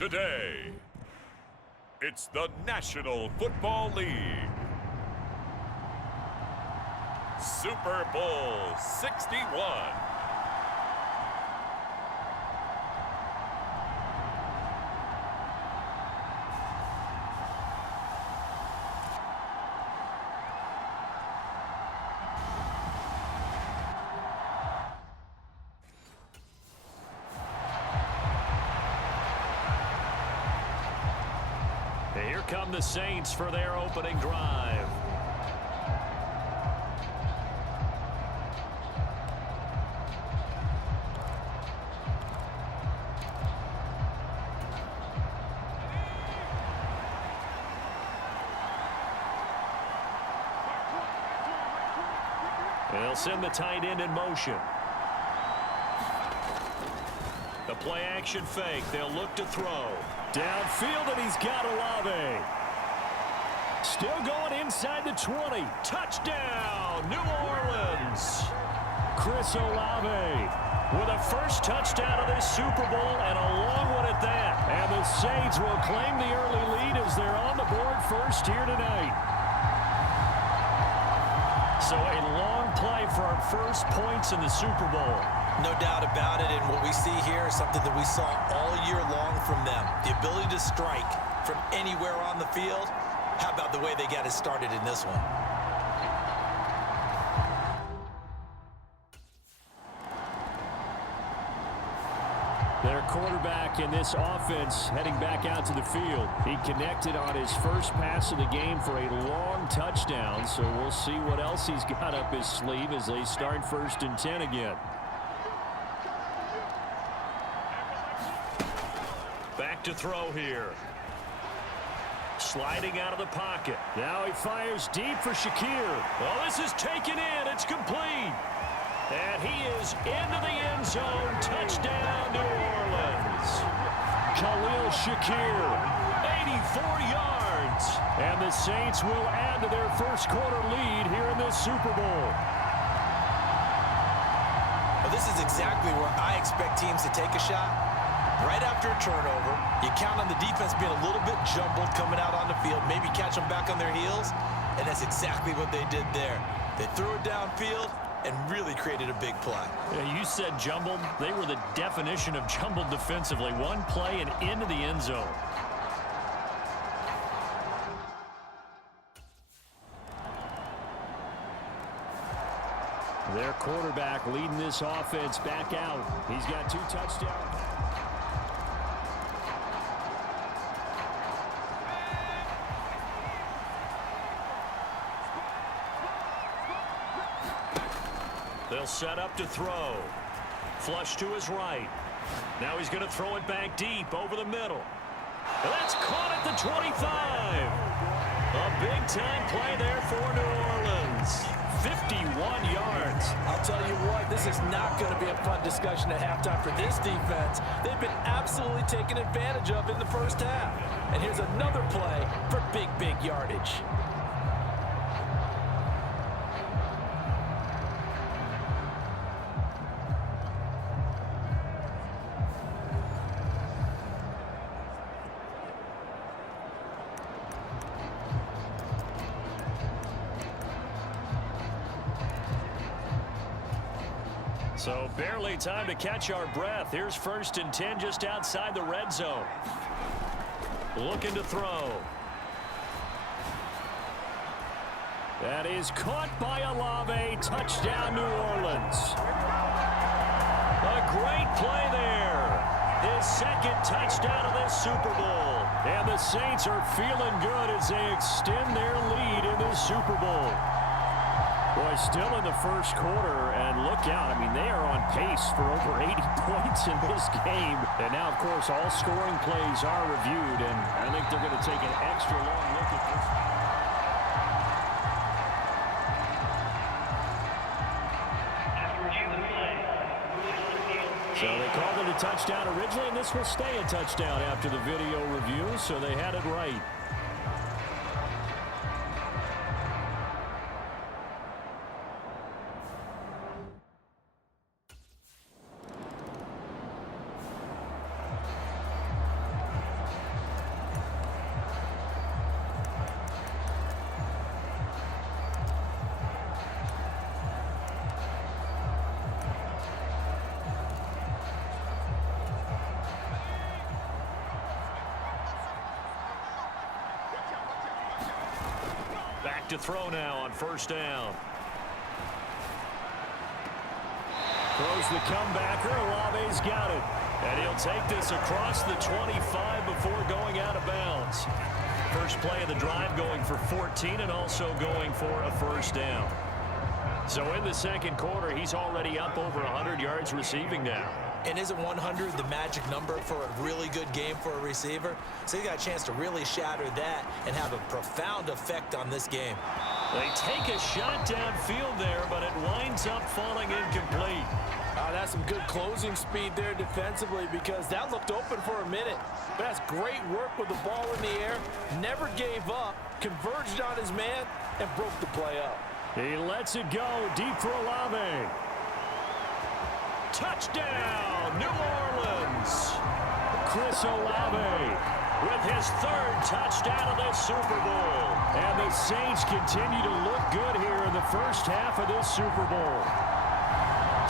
today. It's the National Football League. Super Bowl 61. Here come the Saints for their opening drive. They'll send the tight end in motion. The play action fake. They'll look to throw. Downfield, and he's got Olave. Still going inside the 20. Touchdown, New Orleans. Chris Olave with a first touchdown of this Super Bowl, and a long one at that. And the Saints will claim the early lead as they're on the board first here tonight. So a long play for our first points in the Super Bowl. No doubt about it, and what we see here is something that we saw all year long from them. The ability to strike from anywhere on the field. How about the way they got it started in this one? Their quarterback in this offense heading back out to the field. He connected on his first pass of the game for a long touchdown, so we'll see what else he's got up his sleeve as they start 1st and 10 again. Back to throw here. Sliding out of the pocket. Now he fires deep for Shakir. Well, this is taken in. It's complete. And he is into the end zone. Touchdown, New Orleans. Khalil Shakir, 84 yards. And the Saints will add to their first quarter lead here in this Super Bowl. Well, this is exactly where I expect teams to take a shot. Right after a turnover, you count on the defense being a little bit jumbled coming out on the field, maybe catch them back on their heels, and that's exactly what they did there. They threw it downfield and really created a big play. Yeah, you said jumbled. They were the definition of jumbled defensively. One play and into the end zone. Their quarterback leading this offense back out. He's got 2 touchdowns. They'll set up to throw. Flush to his right. Now he's going to throw it back deep over the middle. And that's caught at the 25. A big-time play there for New Orleans. 51 yards. I'll tell you what, this is not going to be a fun discussion at halftime for this defense. They've been absolutely taken advantage of in the first half. And here's another play for big yardage. So barely time to catch our breath. Here's 1st and 10 just outside the red zone. Looking to throw. That is caught by Olave. Touchdown, New Orleans. A great play there. His 2nd touchdown of this Super Bowl. And the Saints are feeling good as they extend their lead in this Super Bowl. Boy, still in the first quarter, and look out. I mean, they are on pace for over 80 points in this game. And now, of course, all scoring plays are reviewed, and I think they're going to take an extra long look at this. So they called it a touchdown originally, and this will stay a touchdown after the video review, so they had it right. to throw now on first down. Throws the comebacker. Olave's got it. And he'll take this across the 25 before going out of bounds. First play of the drive going for 14 and also going for a first down. So in the second quarter, he's already up over 100 yards receiving now. And isn't 100 the magic number for a really good game for a receiver? So he got a chance to really shatter that and have a profound effect on this game. They take a shot downfield there, but it winds up falling incomplete. That's some good closing speed there defensively because that looked open for a minute. But that's great work with the ball in the air. Never gave up, converged on his man, and broke the play up. He lets it go deep for Olave. Touchdown, New Orleans. Chris Olave with his third touchdown of this Super Bowl. And the Saints continue to look good here in the first half of this Super Bowl.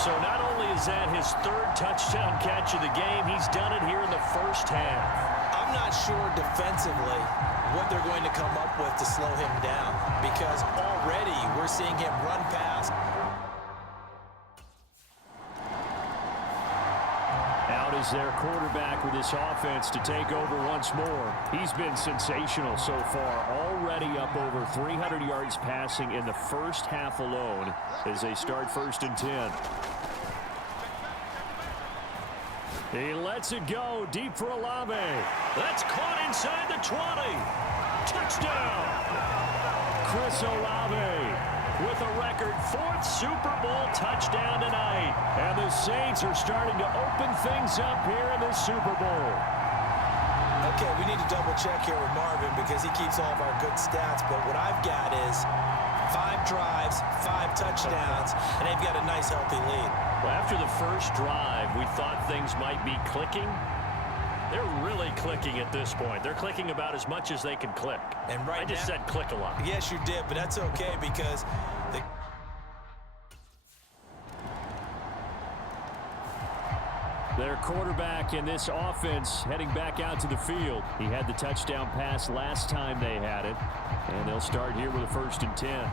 So not only is that his third touchdown catch of the game, he's done it here in the first half. I'm not sure defensively what they're going to come up with to slow him down because already we're seeing him run past. Out is their quarterback with this offense to take over once more. He's been sensational so far, already up over 300 yards passing in the first half alone as they start 1st and 10. He lets it go deep for Olave. That's caught inside the 20. Touchdown! Chris Olave with a record 4th Super Bowl touchdown tonight. And the Saints are starting to open things up here in this Super Bowl. Okay, we need to double check here with Marvin because he keeps all of our good stats. But what I've got is 5 drives, 5 touchdowns, and they've got a nice healthy lead. Well, after the first drive, we thought things might be clicking. They're really clicking at this point. They're clicking about as much as they can click. And right I just said click a lot. Yes, you did, but that's okay because their quarterback in this offense heading back out to the field. He had the touchdown pass last time they had it. And they'll start here with a 1st and 10.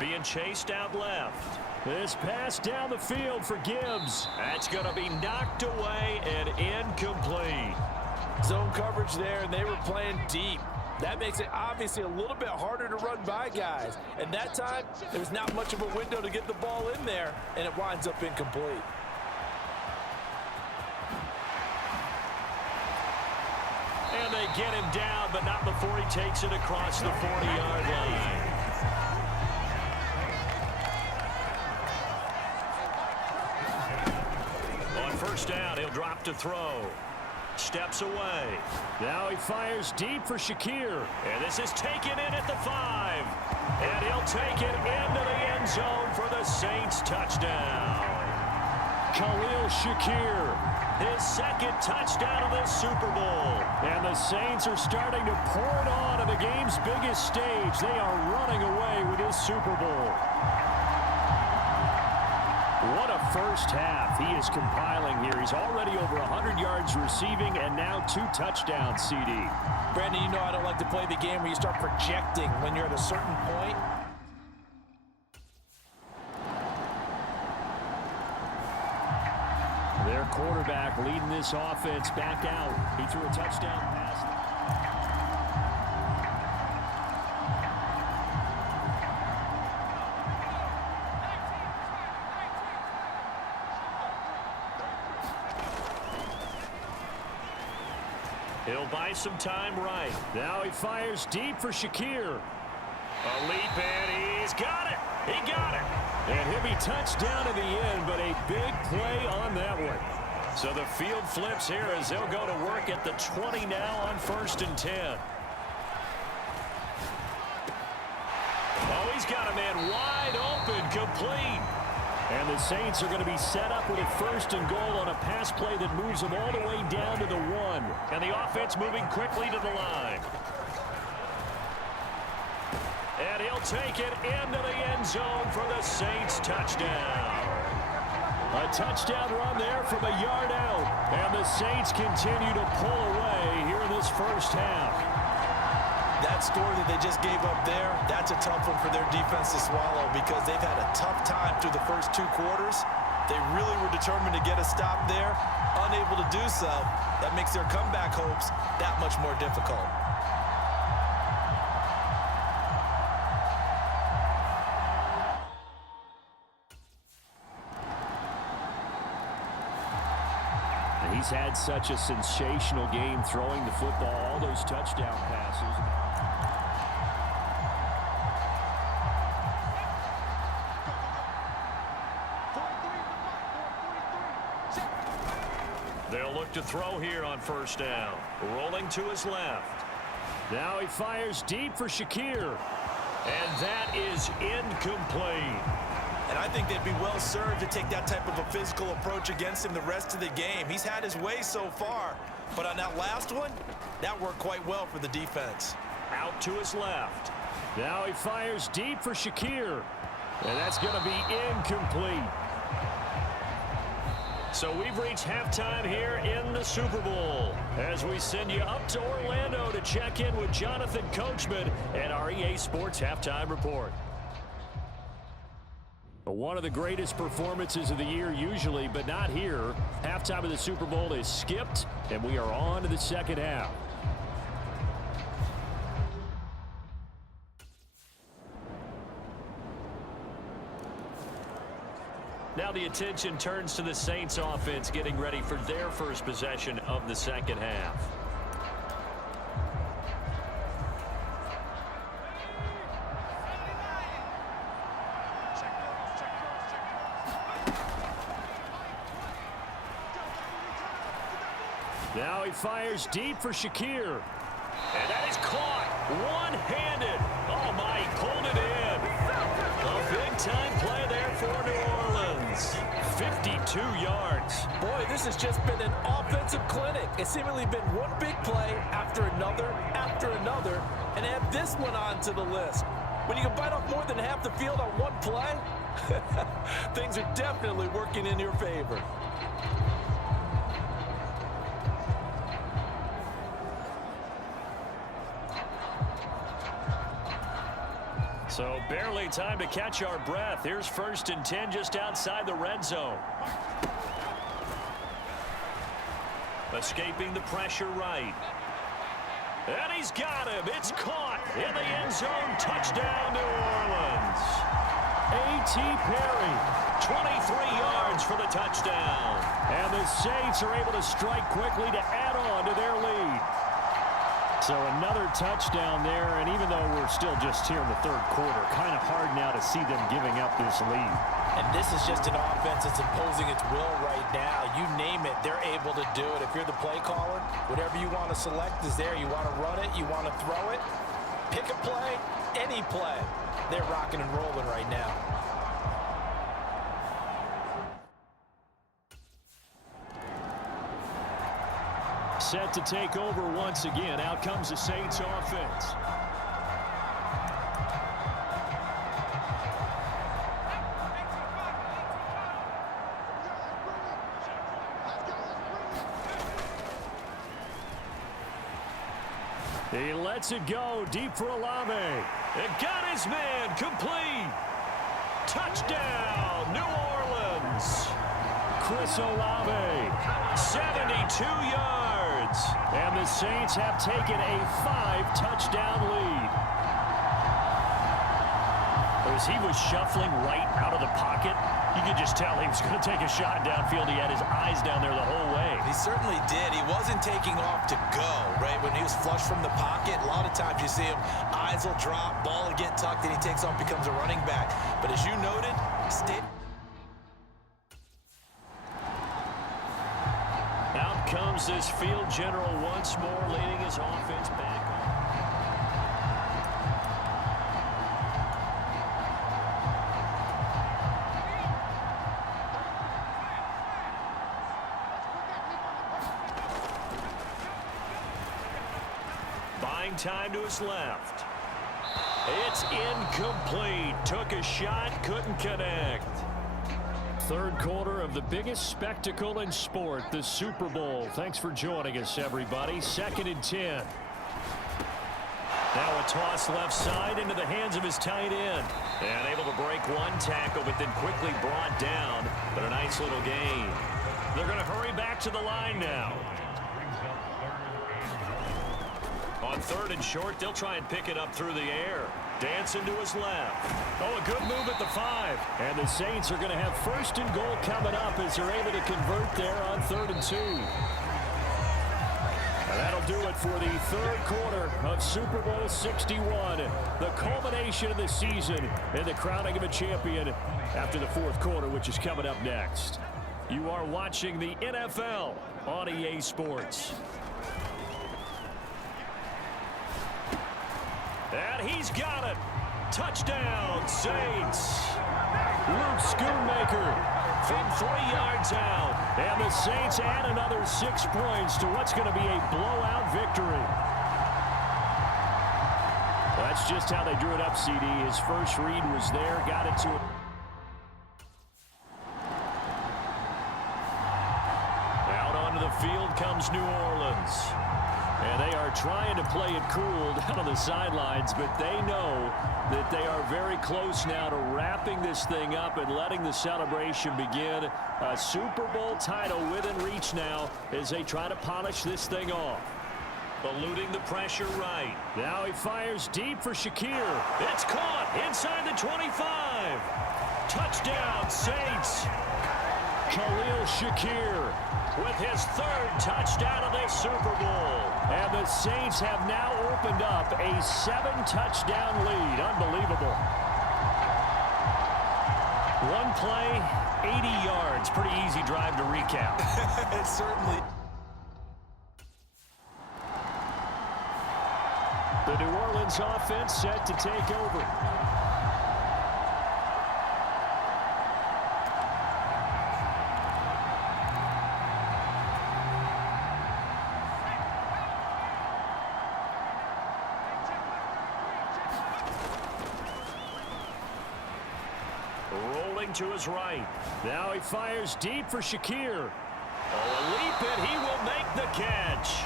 Being chased out left. This pass down the field for Gibbs. That's going to be knocked away and incomplete. Zone coverage there, and they were playing deep. That makes it obviously a little bit harder to run by guys. And that time, there was not much of a window to get the ball in there, and it winds up incomplete. And they get him down, but not before he takes it across the 40-yard line. First down, he'll drop to throw. Steps away. Now he fires deep for Shakir. And this is taken in at the 5. And he'll take it into the end zone for the Saints touchdown. Khalil Shakir, his 2nd touchdown of this Super Bowl. And the Saints are starting to pour it on at the game's biggest stage. They are running away with this Super Bowl. What a first half he is compiling here. He's already over 100 yards receiving and now 2 touchdowns, CD. Brandon, you know I don't like to play the game where you start projecting when you're at a certain point. Their quarterback leading this offense back out. He threw a touchdown pass. He'll buy some time right. Now he fires deep for Shakir. A leap, and he's got it. He got it. And he'll be touchdown in the end, but a big play on that one. So the field flips here as they'll go to work at the 20 now on 1st and 10. Oh, he's got a man wide open, complete. And the Saints are going to be set up with a 1st and goal on a pass play that moves them all the way down to the 1. And the offense moving quickly to the line. And he'll take it into the end zone for the Saints touchdown. A touchdown run there from a yard out. And the Saints continue to pull away here in this first half. That score that they just gave up there, that's a tough one for their defense to swallow because they've had a tough time through the first 2 quarters. They really were determined to get a stop there, unable to do so. That makes their comeback hopes that much more difficult. He's had such a sensational game throwing the football, all those touchdown passes. They'll look to throw here on 1st down. Rolling to his left. Now he fires deep for Shakir. And that is incomplete. And I think they'd be well served to take that type of a physical approach against him the rest of the game. He's had his way so far, but on that last one, that worked quite well for the defense. Out to his left. Now he fires deep for Shakir. And that's going to be incomplete. So we've reached halftime here in the Super Bowl as we send you up to Orlando to check in with Jonathan Coachman and our EA Sports Halftime Report. One of the greatest performances of the year usually, but not here. Halftime of the Super Bowl is skipped, and we are on to the second half. Now the attention turns to the Saints offense getting ready for their first possession of the second half. Now he fires deep for Shakir. And that is caught one-handed. Oh, my, he pulled it in. A big-time play there for New Orleans. 52 yards. Boy, this has just been an offensive clinic. It's seemingly been one big play after another, and add this one on to the list. When you can bite off more than half the field on one play, things are definitely working in your favor. So barely time to catch our breath. Here's 1st and 10 just outside the red zone. Escaping the pressure right. And he's got him. It's caught in the end zone. Touchdown, New Orleans. A.T. Perry, 23 yards for the touchdown. And the Saints are able to strike quickly to add on to their lead. So another touchdown there, and even though we're still just here in the 3rd quarter, kind of hard now to see them giving up this lead. And this is just an offense that's imposing its will right now. You name it, they're able to do it. If you're the play caller, whatever you want to select is there. You want to run it, you want to throw it, pick a play, any play. They're rocking and rolling right now. Set to take over once again. Out comes the Saints offense. He lets it go deep for Olave. It got his man complete. Touchdown, New Orleans. Chris Olave, 72 yards. And the Saints have taken a 5-touchdown lead. As he was shuffling right out of the pocket, you could just tell he was going to take a shot downfield. He had his eyes down there the whole way. He certainly did. He wasn't taking off to go, right? When he was flush from the pocket, a lot of times you see him, eyes will drop, ball will get tucked, and he takes off, becomes a running back. But as you noted, Out comes this field general once more, leading his offense back. throwing time to his left. It's incomplete. Took a shot, couldn't connect. Third quarter of the biggest spectacle in sport, the Super Bowl. Thanks for joining us, everybody. 2nd and 10. Now a toss left side into the hands of his tight end. And able to break one tackle, but then quickly brought down. But a nice little gain. They're going to hurry back to the line now. On 3rd and short, they'll try and pick it up through the air. Dancing to his left. Oh, a good move at the 5. And the Saints are going to have 1st and goal coming up as they're able to convert there on 3rd and 2. And that'll do it for the 3rd quarter of Super Bowl 61. The culmination of the season and the crowning of a champion after the 4th quarter, which is coming up next. You are watching the NFL on EA Sports. And he's got it. Touchdown, Saints. Luke Schoonmaker from 3 yards out. And the Saints add another 6 points to what's going to be a blowout victory. That's just how they drew it up, CD. His first read was there, got it to him. Out onto the field comes New Orleans. And they are trying to play it cool down on the sidelines, but they know that they are very close now to wrapping this thing up and letting the celebration begin. A Super Bowl title within reach now as they try to polish this thing off. Eluding the pressure right. Now he fires deep for Shakir. It's caught inside the 25. Touchdown, Saints. Khalil Shakir with his 3rd touchdown of this Super Bowl. And the Saints have now opened up a 7-touchdown lead. Unbelievable. One play, 80 yards. Pretty easy drive to recap. It certainly. The New Orleans offense set to take over. To his right. Now he fires deep for Shakir. Oh, a leap, and he will make the catch.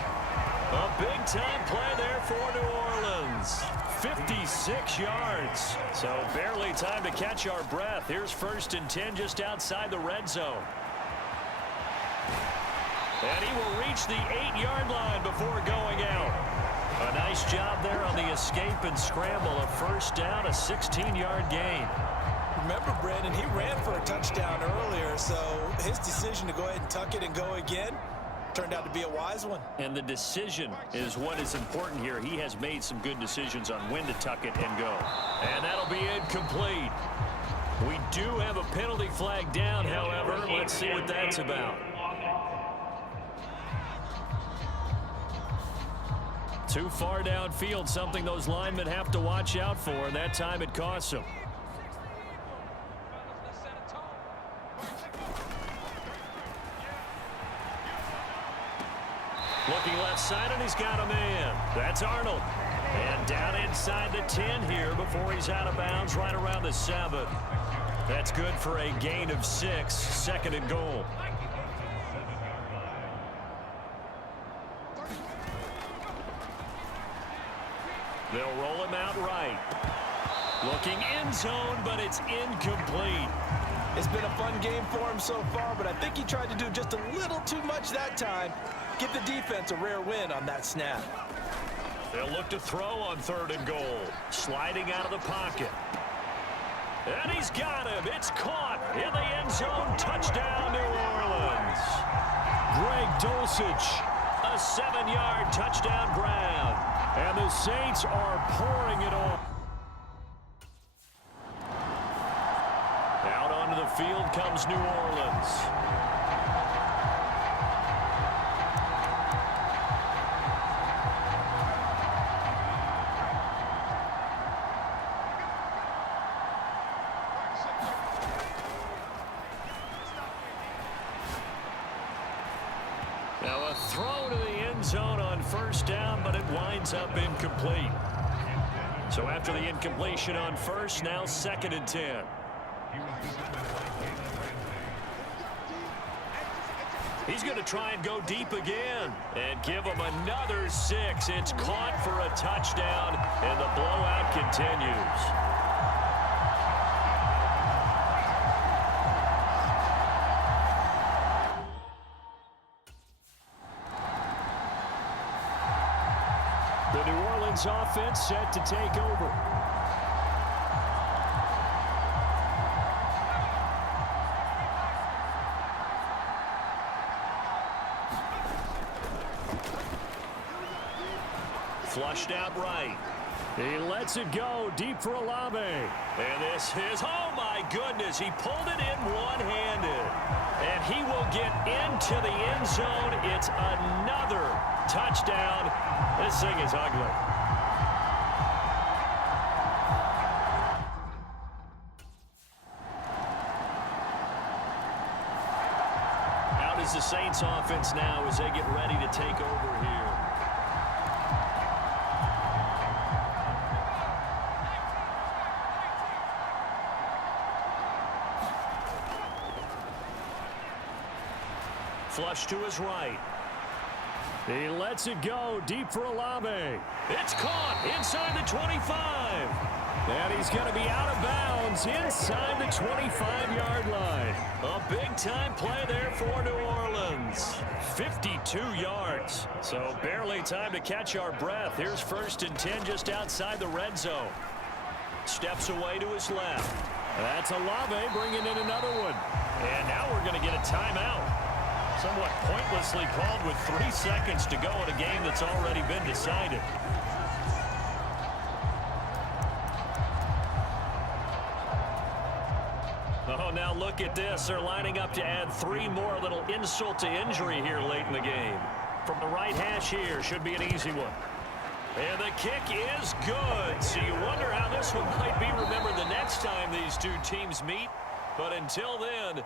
A big-time play there for New Orleans. 56 yards. So barely time to catch our breath. Here's 1st and 10 just outside the red zone. And he will reach the 8-yard line before going out. A nice job there on the escape and scramble. A 1st down, a 16-yard gain. Remember, Brandon, he ran for a touchdown earlier, so his decision to go ahead and tuck it and go again turned out to be a wise one. And the decision is what is important here. He has made some good decisions on when to tuck it and go. And that'll be incomplete. We do have a penalty flag down, however. Let's see what that's about. Too far downfield, something those linemen have to watch out for, and that time it costs them. Looking left side, and he's got a man. That's Arnold. And down inside the 10 here before he's out of bounds right around the 7. That's good for a gain of 6. 2nd and goal. They'll roll him out right. Looking end zone, but it's incomplete. It's been a fun game for him so far, but I think he tried to do just a little too much that time. Give the defense a rare win on that snap. They'll look to throw on 3rd and goal. Sliding out of the pocket. And he's got him. It's caught in the end zone. Touchdown, New Orleans. Greg Dulcich, a 7-yard touchdown grab. And the Saints are pouring it on. Out onto the field comes New Orleans. Now a throw to the end zone on 1st down but it winds up incomplete. So after the incompletion on first, now 2nd and 10. He's going to try and go deep again and give him another 6. It's caught for a touchdown, and the blowout continues. The New Orleans offense set to take over. Flushed out right. He lets it go deep for Olave. And this is, oh my goodness, he pulled it in one-handed. And he will get into the end zone. It's another touchdown. This thing is ugly. Out is the Saints offense now as they get ready to take over here. Flush to his right. He lets it go deep for Olave. It's caught inside the 25. And he's going to be out of bounds inside the 25-yard line. A big-time play there for New Orleans. 52 yards. So barely time to catch our breath. Here's 1st and 10 just outside the red zone. Steps away to his left. That's Olave bringing in another one. And now we're going to get a timeout. Somewhat pointlessly called with 3 seconds to go in a game that's already been decided. Oh, now look at this. They're lining up to add 3 more. A little insult to injury here late in the game. From the right hash here, should be an easy one. And the kick is good. So you wonder how this one might be remembered the next time these two teams meet. But until then,